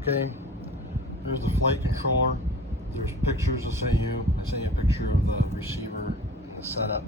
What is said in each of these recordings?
Okay, there's the flight controller. There's pictures I sent you. I sent you a picture of the receiver and the setup.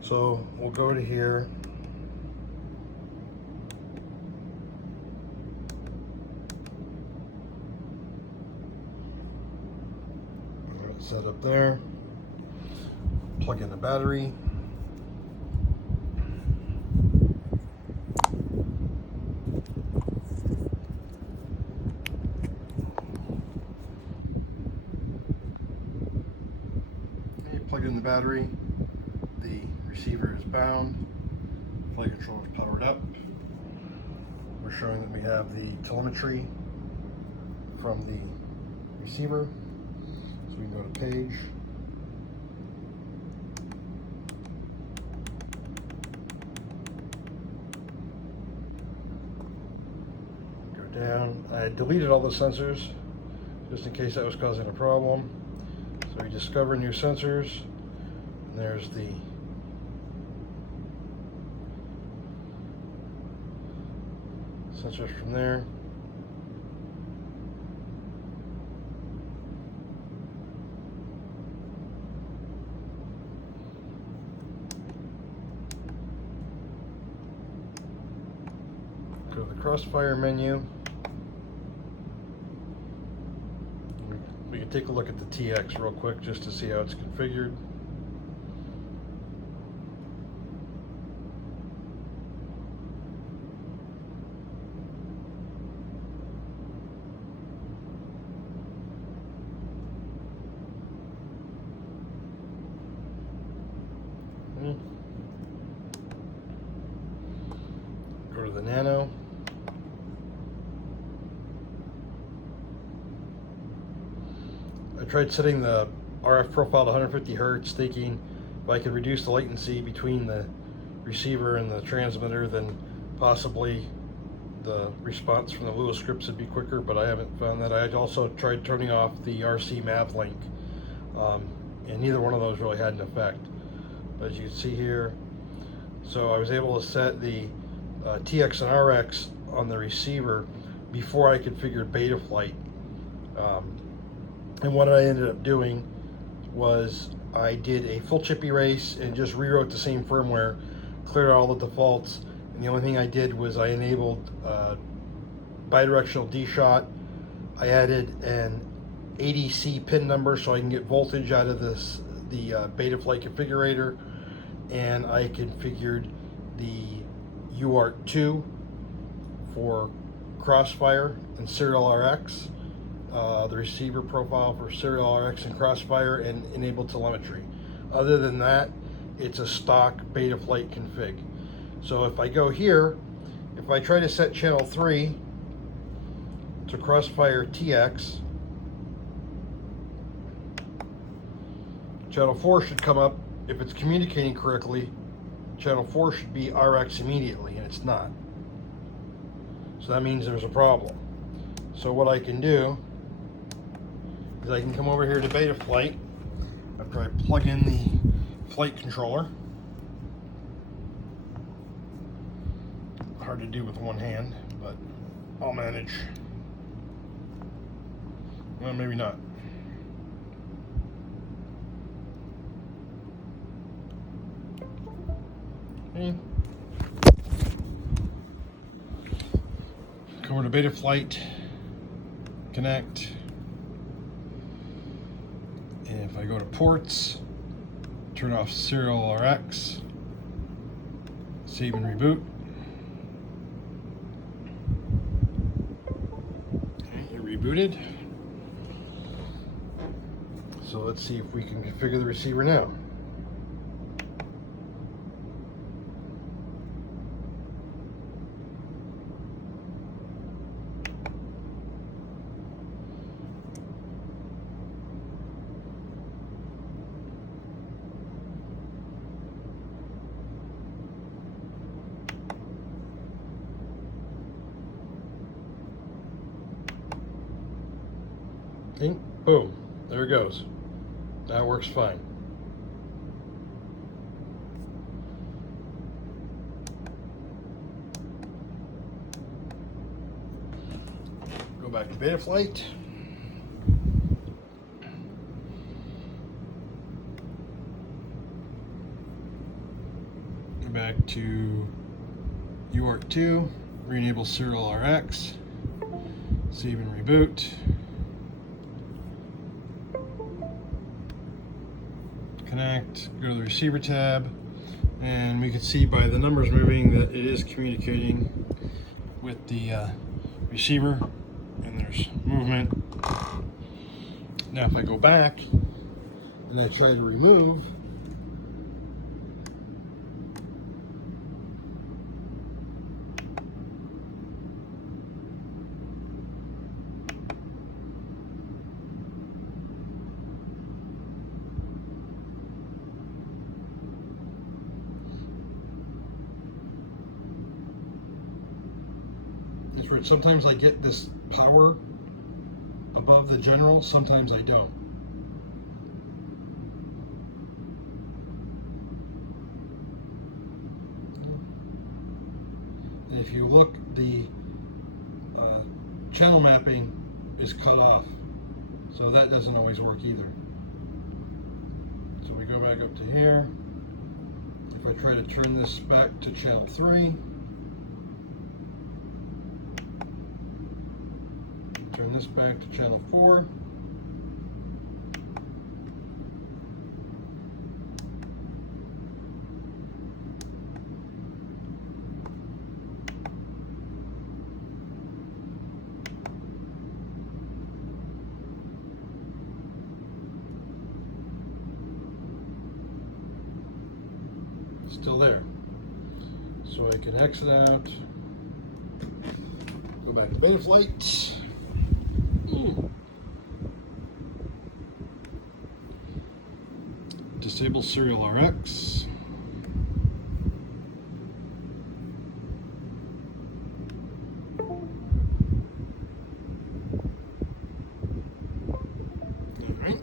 So we'll go to here. Set up there. Plug in the battery. Plug in the battery, the receiver is bound, flight controller is powered up. We're showing that we have the telemetry from the receiver. So we can go to page. Go down. I deleted all the sensors just in case that was causing a problem. So we discover new sensors, and there's the sensors from there. Go to the Crossfire menu. We can take a look at the TX real quick just to see how it's configured. Go to the Nano. I tried setting the RF profile to 150 Hertz, thinking if I could reduce the latency between the receiver and the transmitter, then possibly the response from the Lewis scripts would be quicker, but I haven't found that. I also tried turning off the RC Mav link, and neither one of those really had an effect. But as you can see here, so I was able to set the TX and RX on the receiver before I configured Betaflight. And what I ended up doing was I did a full chip erase and just rewrote the same firmware, cleared out all the defaults, and the only thing I did was I enabled bidirectional D-shot. I added an ADC pin number so I can get voltage out of the Betaflight configurator, and I configured the UART2 for Crossfire and Serial RX. The receiver profile for Serial RX and Crossfire, and enable telemetry. Other than that, it's a stock Betaflight config. So if I go here, if I try to set channel 3 to Crossfire TX, channel 4 should come up. If it's communicating correctly, channel 4 should be RX immediately, and it's not. So that means there's a problem. So what I can do is I can come over here to Betaflight after I plug in the flight controller. Hard to do with one hand, but I'll manage. Well, maybe not. Okay. Come over to Betaflight, connect. And if I go to ports, turn off Serial RX, save and reboot. Okay, you're rebooted. So let's see if we can configure the receiver now. Okay, boom, there it goes. That works fine. Go back to Betaflight. Go back to UART2, re-enable serial RX, save and reboot. Connect, go to the receiver tab, and we can see by the numbers moving that it is communicating with the receiver, and there's movement. Now if I go back and I try to remove, it's weird. Sometimes I get this power above the general, sometimes I don't. And if you look, the channel mapping is cut off, so that doesn't always work either. So we go back up to here. If I try to turn this back to channel 3, turn this back to channel 4. Still there. So I can exit out, go back to Betaflight. Disable serial RX. Alright.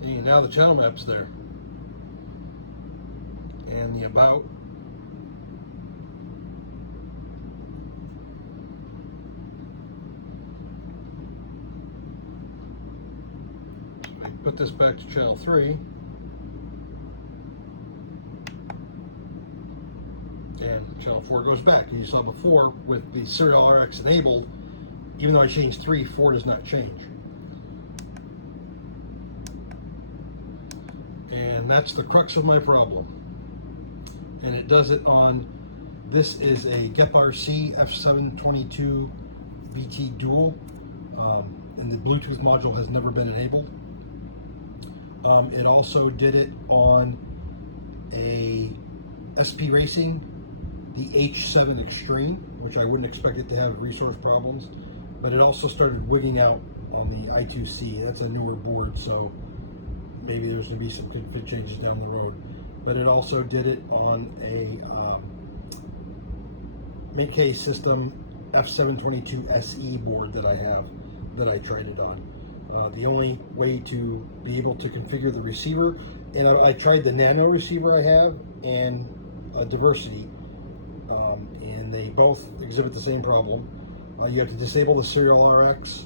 And now the channel map's there, and the about. So I put this back to channel 3, and channel 4 goes back. And you saw before with the serial RX enabled, even though I changed 3, 4 does not change. And that's the crux of my problem. And it does it on, this is a GEP-RC F722 VT Dual, and the Bluetooth module has never been enabled. It also did it on a SP Racing, the H7 Extreme, which I wouldn't expect it to have resource problems, but it also started wigging out on the I2C. That's a newer board, so maybe there's going to be some config changes down the road. But it also did it on a Mid-K System F722 SE board that I have, that I tried it on. The only way to be able to configure the receiver, and I tried the Nano receiver I have and Diversity, and they both exhibit the same problem. You have to disable the serial RX,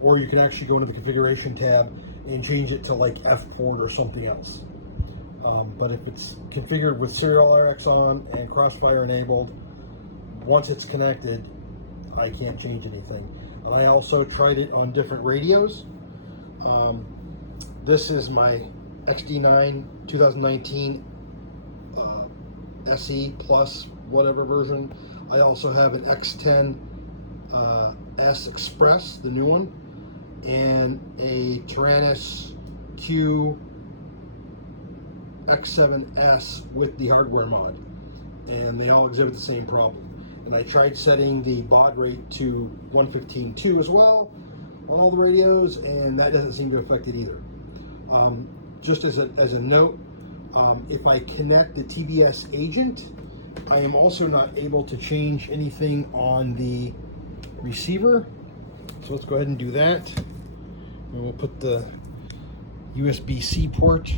or you can actually go into the configuration tab and change it to like F port or something else. But if it's configured with serial RX on and Crossfire enabled, once it's connected, I can't change anything. And I also tried it on different radios. This is my XD9 2019 SE Plus whatever version. I also have an X10 S Express, the new one, and a Tyrannus Q X7S with the hardware mod, and they all exhibit the same problem. And I tried setting the baud rate to 115.2 as well on all the radios, and that doesn't seem to affect it either. just as a note, if I connect the TBS Agent, I am also not able to change anything on the receiver. So let's go ahead and do that. And we'll put the USB-C port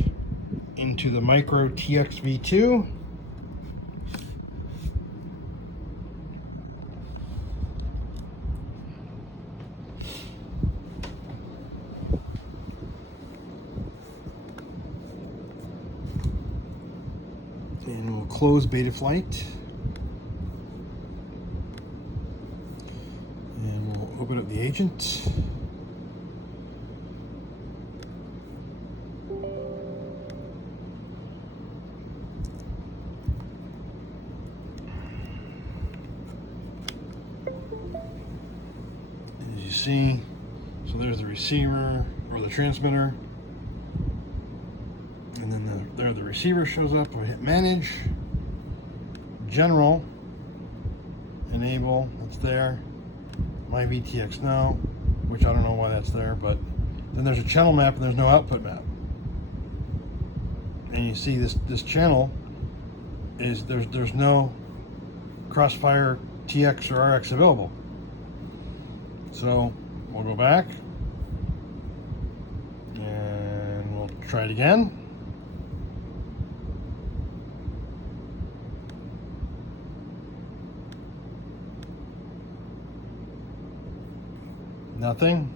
into the MicroTX V2. And we'll close Betaflight. And we'll open up the agent. As you see, so there's the receiver or the transmitter. And then there the receiver shows up. I hit manage, general, enable, that's there. MyVTX now, which I don't know why that's there, but then there's a channel map and there's no output map. And you see this channel is there's no Crossfire TX or RX available. So we'll go back and we'll try it again. Nothing.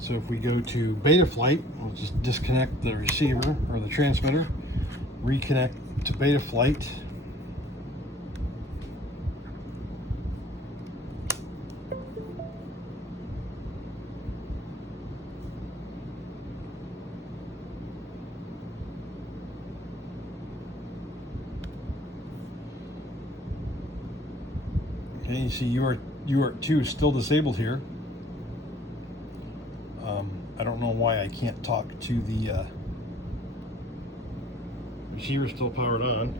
So if we go to Betaflight, we'll just disconnect the receiver or the transmitter, reconnect to Betaflight. Okay, you see UART2 is still disabled here. I don't know why I can't talk to the receiver still powered on.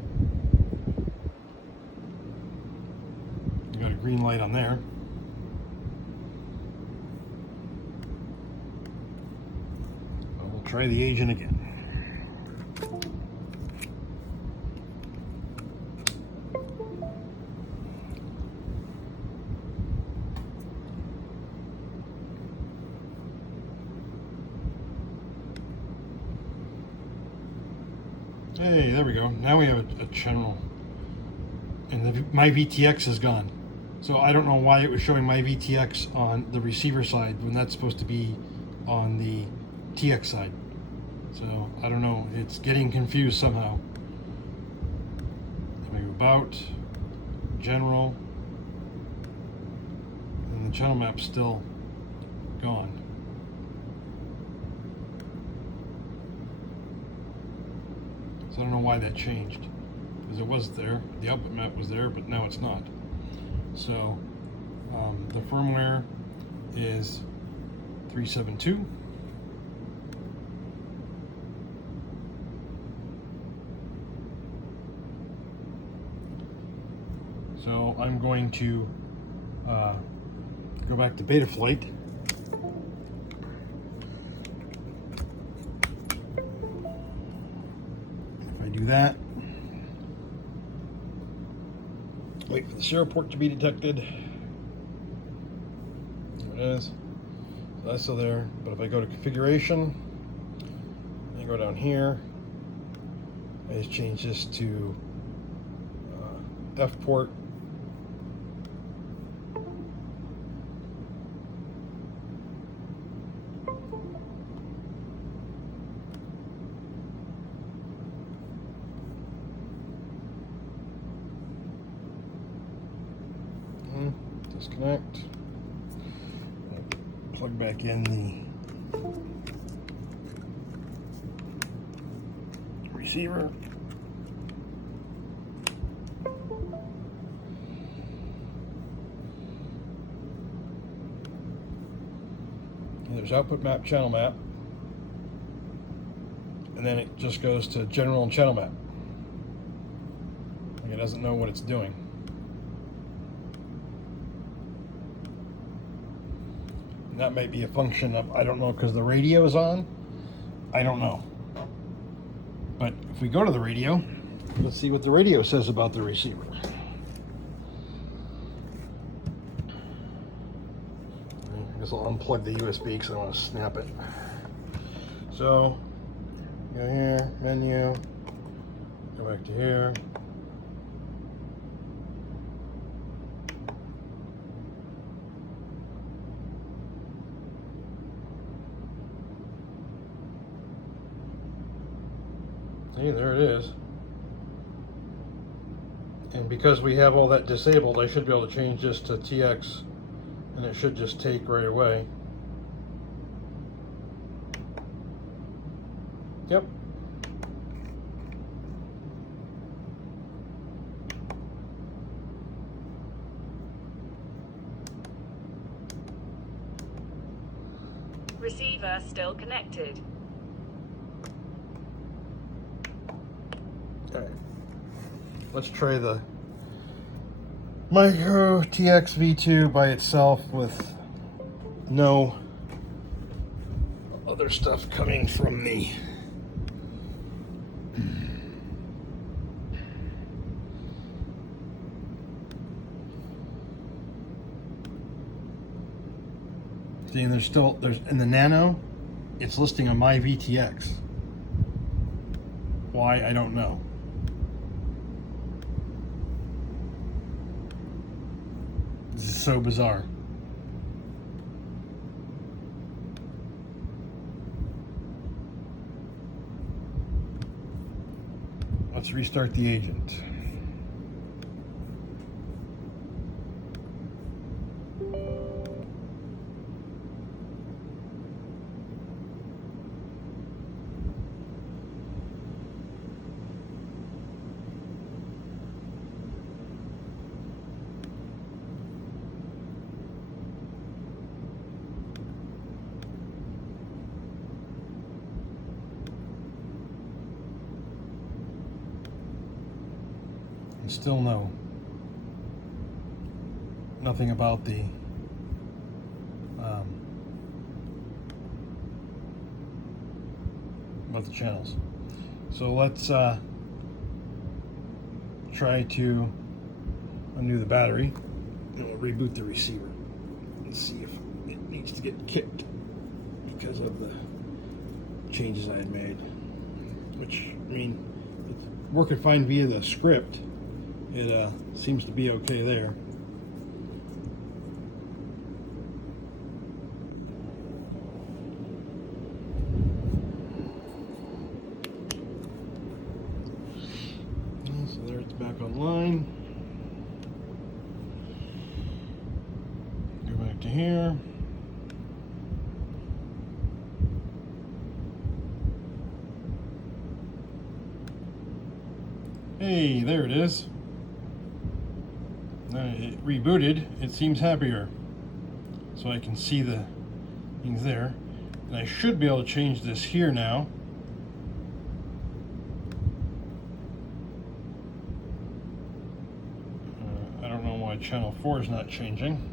Got a green light on there. We'll try the agent again. Hey, there we go. Now we have a channel. And my VTX is gone. So I don't know why it was showing my VTX on the receiver side when that's supposed to be on the TX side. So I don't know. It's getting confused somehow. We go about, general, and the channel map's still gone. So I don't know why that changed, because it was there, the output map was there, but now it's not. So the firmware is 372. So I'm going to go back to Betaflight. Do that. Wait for the serial port to be detected. There it is. So that's still there. But if I go to configuration, I go down here. I just change this to F port. Disconnect. Plug back in the receiver. And there's output map, channel map. And then it just goes to general and channel map. It doesn't know what it's doing. And that might be a function of, I don't know, because the radio is on. I don't know. But if we go to the radio, let's see what the radio says about the receiver. I guess I'll unplug the USB because I want to snap it. So, go here, menu, go back to here. See, there it is. And because we have all that disabled, I should be able to change this to TX, and it should just take right away. Yep. Receiver still connected. Alright. Let's try the MicroTX V2 by itself with no other stuff coming from the see, and there's in the Nano, it's listing on my VTX. Why, I don't know. This is so bizarre. Let's restart the agent. And still nothing about the channels. So let's try to undo the battery, and we'll reboot the receiver and see if it needs to get kicked because of the changes I had made. Which, I mean, it's working fine via the script. It seems to be okay there. So there, it's back online. Go back to here. Hey, there it is. It rebooted. It seems happier. So I can see the things there. And I should be able to change this here now. I don't know why channel 4 is not changing.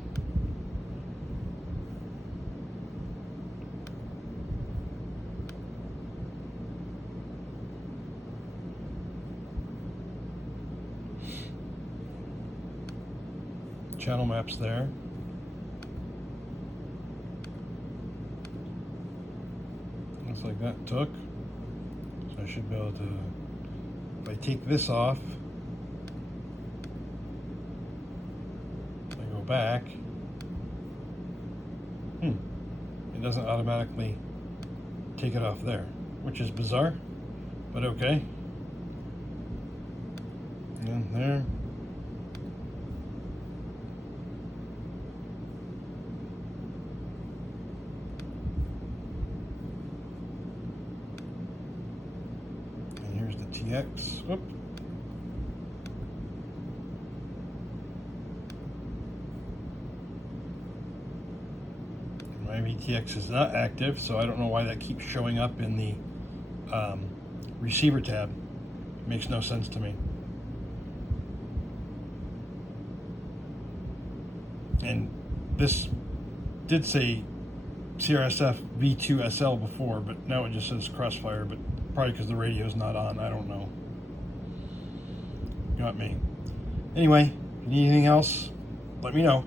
Channel maps there. Looks like that took. So I should be able to, if I take this off, I go back, it doesn't automatically take it off there, which is bizarre, but okay. And there. TX. Whoop. My VTX is not active, so I don't know why that keeps showing up in the receiver tab. It makes no sense to me. And this did say CRSF V2SL before, but now it just says Crossfire, but probably because the radio's not on. I don't know. Got me. Anyway, if you need anything else, let me know.